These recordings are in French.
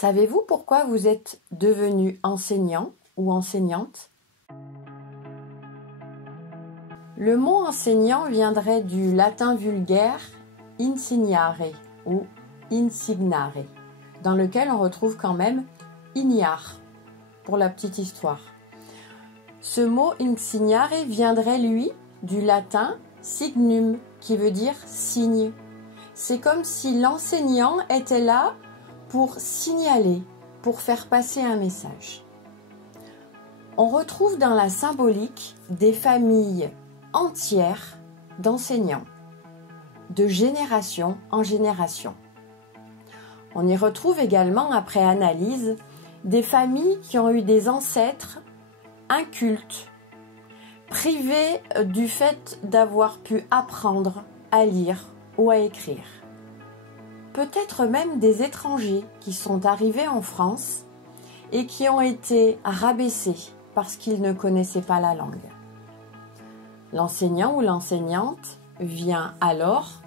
Savez-vous pourquoi vous êtes devenu enseignant ou enseignante? Le mot enseignant viendrait du latin vulgaire insignare ou insignare, dans lequel on retrouve quand même ignare, pour la petite histoire. Ce mot insignare viendrait, lui, du latin signum, qui veut dire signe. C'est comme si l'enseignant était là pour signaler, pour faire passer un message. On retrouve dans la symbolique des familles entières d'enseignants, de génération en génération. On y retrouve également, après analyse, des familles qui ont eu des ancêtres incultes, privés du fait d'avoir pu apprendre à lire ou à écrire. Peut-être même des étrangers qui sont arrivés en France et qui ont été rabaissés parce qu'ils ne connaissaient pas la langue. L'enseignant ou l'enseignante vient alors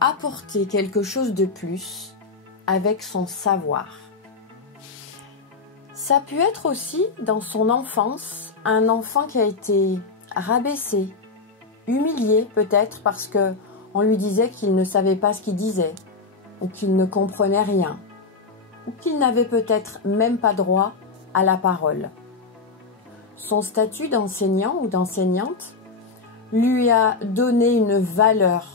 apporter quelque chose de plus avec son savoir. Ça a pu être aussi, dans son enfance, un enfant qui a été rabaissé, humilié peut-être parce qu'on lui disait qu'il ne savait pas ce qu'il disait, ou qu'il ne comprenait rien, ou qu'il n'avait peut-être même pas droit à la parole. Son statut d'enseignant ou d'enseignante lui a donné une valeur.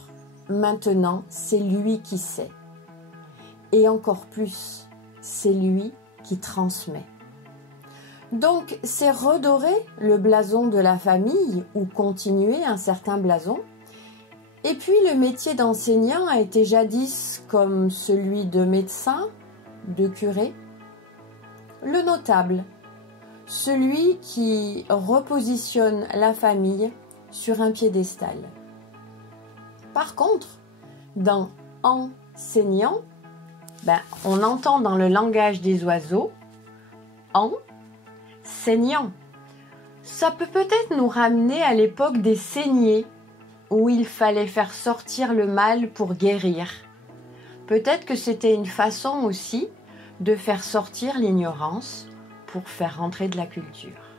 Maintenant, c'est lui qui sait. Et encore plus, c'est lui qui transmet. Donc, c'est redorer le blason de la famille ou continuer un certain blason. Et puis, le métier d'enseignant a été jadis comme celui de médecin, de curé. Le notable, celui qui repositionne la famille sur un piédestal. Par contre, dans enseignant, on entend dans le langage des oiseaux enseignant. Ça peut peut-être nous ramener à l'époque des saignées, où il fallait faire sortir le mal pour guérir. Peut-être que c'était une façon aussi de faire sortir l'ignorance pour faire rentrer de la culture.